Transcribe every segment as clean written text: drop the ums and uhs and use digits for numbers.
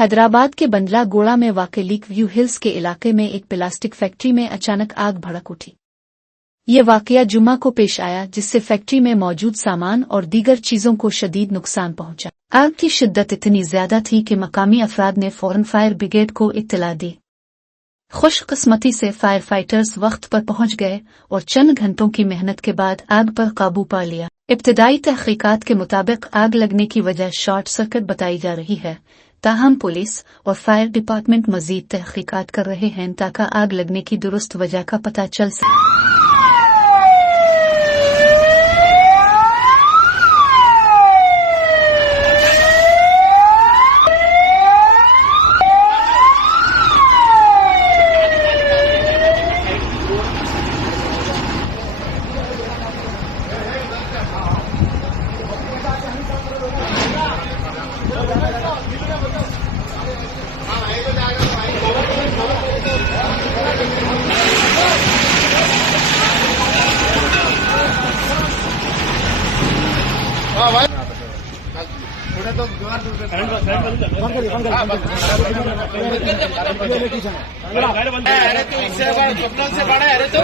हैदराबाद के बंडला गोड़ा में वाक़ लीक व्यू हिल्स के इलाके में एक प्लास्टिक फैक्ट्री में अचानक आग भड़क उठी। ये वाक़या जुम्मा को पेश आया, जिससे फैक्ट्री में मौजूद सामान और दीगर चीज़ों को शदीद नुकसान पहुंचा। आग की शिद्दत इतनी ज्यादा थी कि मकामी अफराद ने फौरन फायर ब्रिगेड को इत्तला दी। खुशकिस्मती से फायर फाइटर्स वक्त पर पहुंच गए और चंद घंटों की मेहनत के बाद आग पर काबू पा लिया। इब्तदाई तहकीकात के मुताबिक आग लगने की वजह शॉर्ट सर्किट बताई जा रही है, ताहम पुलिस और फायर डिपार्टमेंट मजीद तहकीकात कर रहे हैं ताकि आग लगने की दुरुस्त वजह का पता चल सके। थोड़ा तो अरे तो इससे से बड़ा है। अरे तो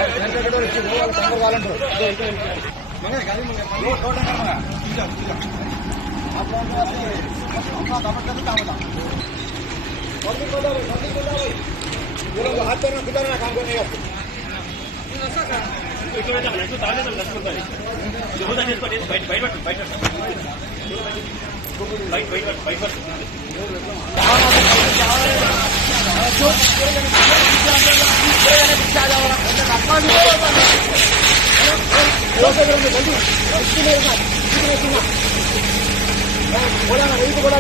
हाथ करना काम करने बोला